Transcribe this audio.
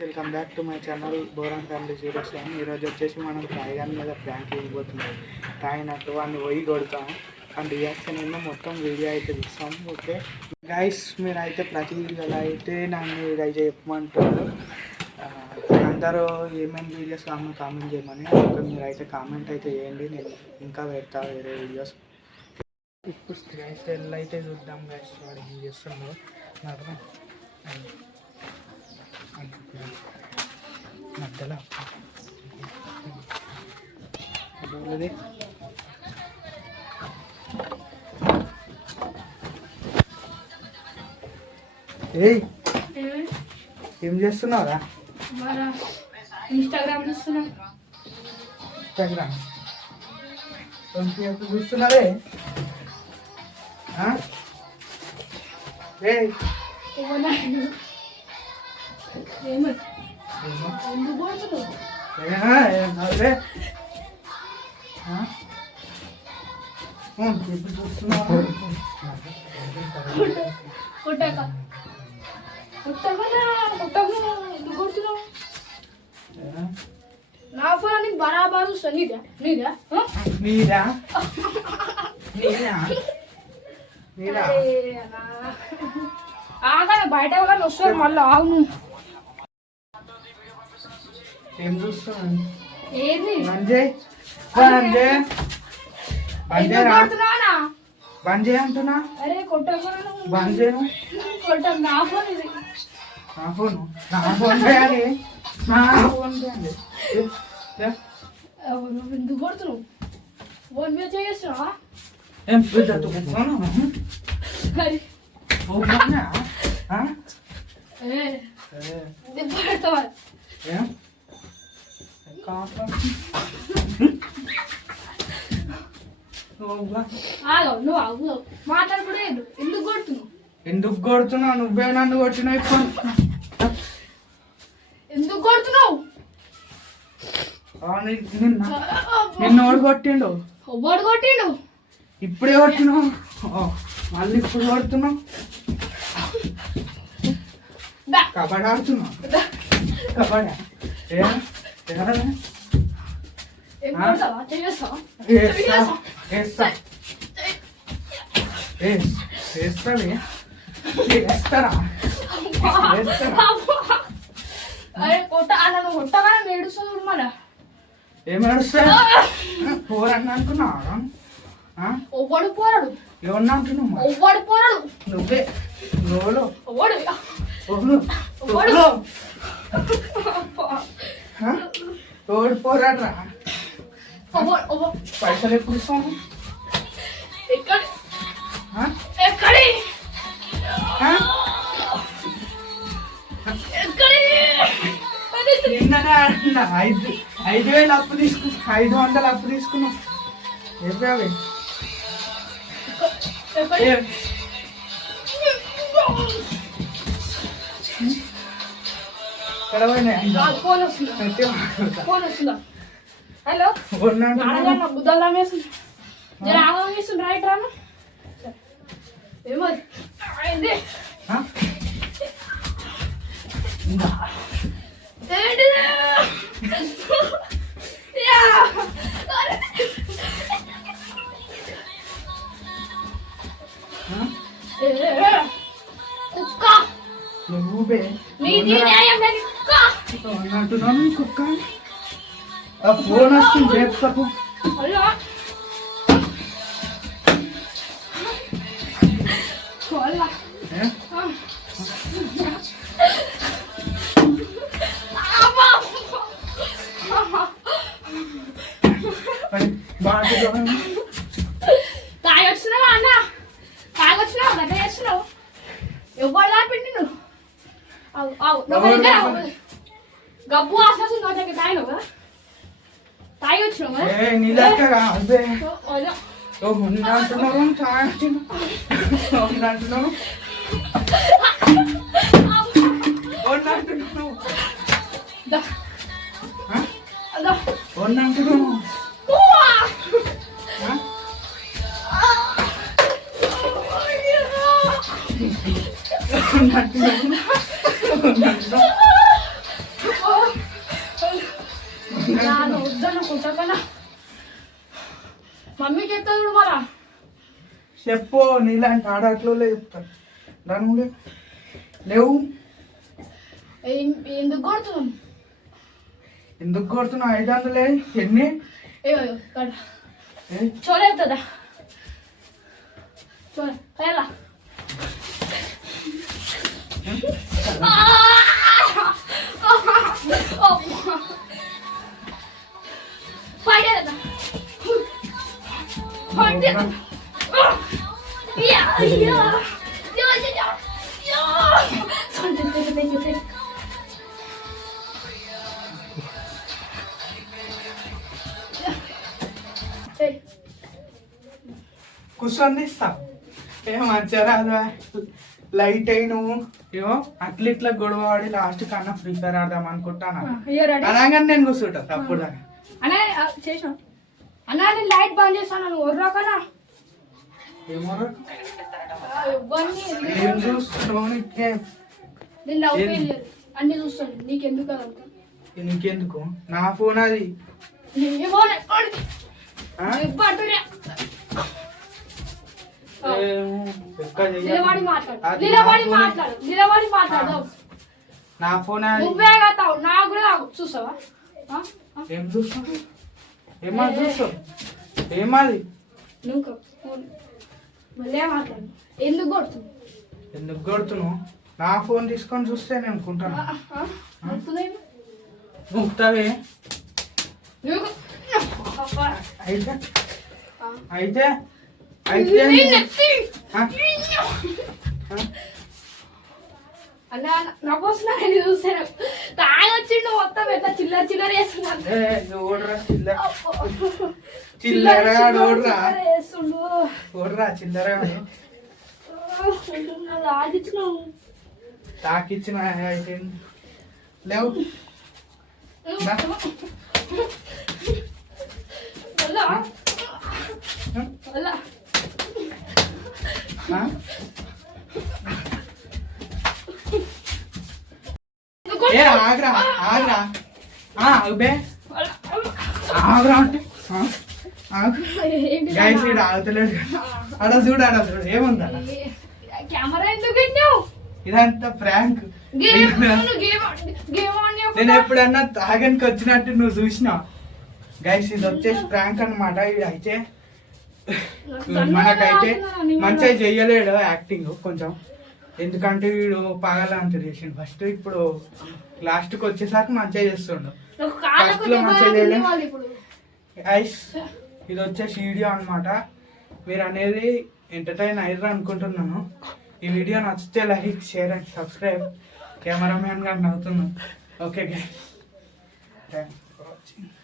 Welcome back to my channel boron family serious అని ఈరోజు వచ్చేసి మనం తాయిగాని మీద ప్రాంక్ ఇవ్వబోతున్నాం. తాగినట్టు వాడిని పోయి కొడతాం అండ్ రియాక్షన్ ఏమో మొత్తం వీడియో అయితే ఇస్తాం. ఓకే గైస్, మీరైతే ప్రతి వీడియోలో అయితే నన్ను ఇదైతే చెప్పమంటారు. అందరూ ఏమేమి వీడియోస్ కావాలో కామెంట్ చేయమని. ఓకే, మీరైతే కామెంట్ అయితే చేయండి, నేను ఇంకా పెడతా వేరే వీడియోస్. ఇప్పుడు గైస్ ఎల్ అయితే చూద్దాం. గైస్ వాడు ఏం చేస్తున్నాడు మధ్యలో ఏం చేస్తున్నావురా? ఇన్స్టాగ్రామ్ చూస్తున్నా. ఇన్స్టాగ్రామ్ చూస్తున్నారే? నా ఫోన్ అని బరాబర్ నీదా నీదా నీదా నీదా ఆగానే బయట కానీ వస్తారు మళ్ళీ. ఆగు, ఏం చూస్తున్నాను? ఏది బంద్ చేయి అంటున్నా. అరే బంద్ చేయను. నా ఫోన్ ఇది. నా ఫోన్ చేయాలి. నా ఫోన్ చేయాలి. ఎందుకు కొడుతున్నావు? ఫోన్ మీద చేస్తున్నావా? ఏం పెడతాను? నువ్వు మాట్లాడకూడదు. ఎందుకు కొడుతున్నావు? ఎందుకు కొడుతున్నావు? నువ్వే నన్ను కొట్టినావు. ఇప్పుడు ఎందుకు కొడుతున్నావు? నిన్ను ఓడి కొట్టిండు. ఓడి కొట్టిండు. ఇప్పుడే కొట్టినావు, మళ్ళీ ఇప్పుడు కొడుతున్నావు. కబడ్డీ ఆడుతున్నావు. కబడ్డీ కొట్టగా ఏడుస్తుంది మన. ఏం ఏడుస్తా? పోరన్నా అనుకున్నావా? ఒవ్వడు పోరాడు. ఎవరన్నా అంటున్నావు? ఒవ్వడు పోరాడు. నువ్వే నువ్వులు ఓడి పోరాడరా. పైసలు ఎప్పుడు ఇస్తాను? ఎక్కడి నిన్ననే 5,000 అప్పు తీసుకు 500 అప్పు తీసుకున్నావు. చెప్పావి హలో బుద్ధాలు రామేస్తుంది. జర ఆగం చేస్తుంది. రైట్ రాను ఏమో అయింది. కుక్క నువ్వే అంటున్నాను. కుక్క ఆ ఫోన్ వస్తుంది. రేపు తాగొచ్చినావా అన్న? తాగొచ్చినావు గట్ట చేస్తున్నావు. ఎవరు ఆపిండి నువ్వు? గబ్బు ఆశ తాగినావు కదా? తాగి వచ్చినావు కదా? నీళ్ళగా కుట్టకనా మమ్మీకి ఎత్తాడు మరా చెప్పు నీలాంటి ఆడట్లో చెప్తాను దాని లేవు ఎందుకు కొడుతున్నాం ఎందుకు కొడుతున్నావు 500 ఎన్ని చూడవుతుందా చూడ ఎలా కూర్చొని ఇస్తా ఏం మంచిగా రాదా లైట్ అయి నువ్వు ఏమో అట్లా గొడవ ఆడి లాస్ట్ కన్నా ఫ్రీ ఫైర్ ఆడదాం అనుకుంటాను అలాగని నేను కూర్చుంటా తప్పుడు దాకా అన్నా చేసిన అన్నా నేను లైట్ బంద్ చేస్తాను నువ్వు ఒర్రాకనా ఏమో ఏం చూస్తున్నావు నేను లవ్ ఫెయిలియర్ అన్ని చూస్తాను నీకెందుకు అదంతా నీకెందుకు నా ఫోన్ అది నిలబడి మాట్లాడు నా ఫోన్ అది నువ్వే కాతావు నా కూడా చూస్తావా ఏం చూస్తావు ఏమా చూస్తావు ఏమాది నువ్వు మళ్ళీ మాట్లాడు ఎందుకు కొడుతున్నావు ఎందుకు కొడుతున్నావు నా ఫోన్ తీసుకొని చూస్తే నేను అనుకుంటాను ముక్తావే అయితే అయితే అయితే అన్నా నా కోసం నేను చూసాను తాగొచ్చిండు మొత్తం ఎంత చిల్లర చిల్లర వేస్తున్నాను చిల్లర తాగిచ్చినావు తాకిచ్చిన అయితే లేవు ఏ ఆగ్రా ఆగ్రా అబ్బే ఆగ్రా అంటే గైస్ ఇక్కడ ఆగుతలేడు ఆడ చూడు ఏముందా కెమెరా ఎందుకు పెట్టావు ఇదంతా ప్రాంక్ నేను ఎప్పుడన్నా తాగనికి వచ్చినట్టు నువ్వు చూసినా గైస్ ఇది వచ్చేసి ప్రాంక్ అన్నమాట ఇది అయితే మనకైతే మంచిగా చెయ్యలేడు యాక్టింగ్ కొంచెం ఎందుకంటే వీడు పాగాలంత చేసిండు ఫస్ట్ ఇప్పుడు లాస్ట్కి వచ్చేసరికి మంచిగా చేస్తుండు ఫస్ట్ లో మంచిగా చేయలేదు గైస్ ఇది వచ్చేసి వీడియో అన్నమాట మీరు అనేది ఎంటర్టైన్ అయ్యారు అనుకుంటున్నాను ఈ వీడియో నచ్చితే like share and subscribe cameraman గారు నవ్వుతున్నాను okay guys thanks for watching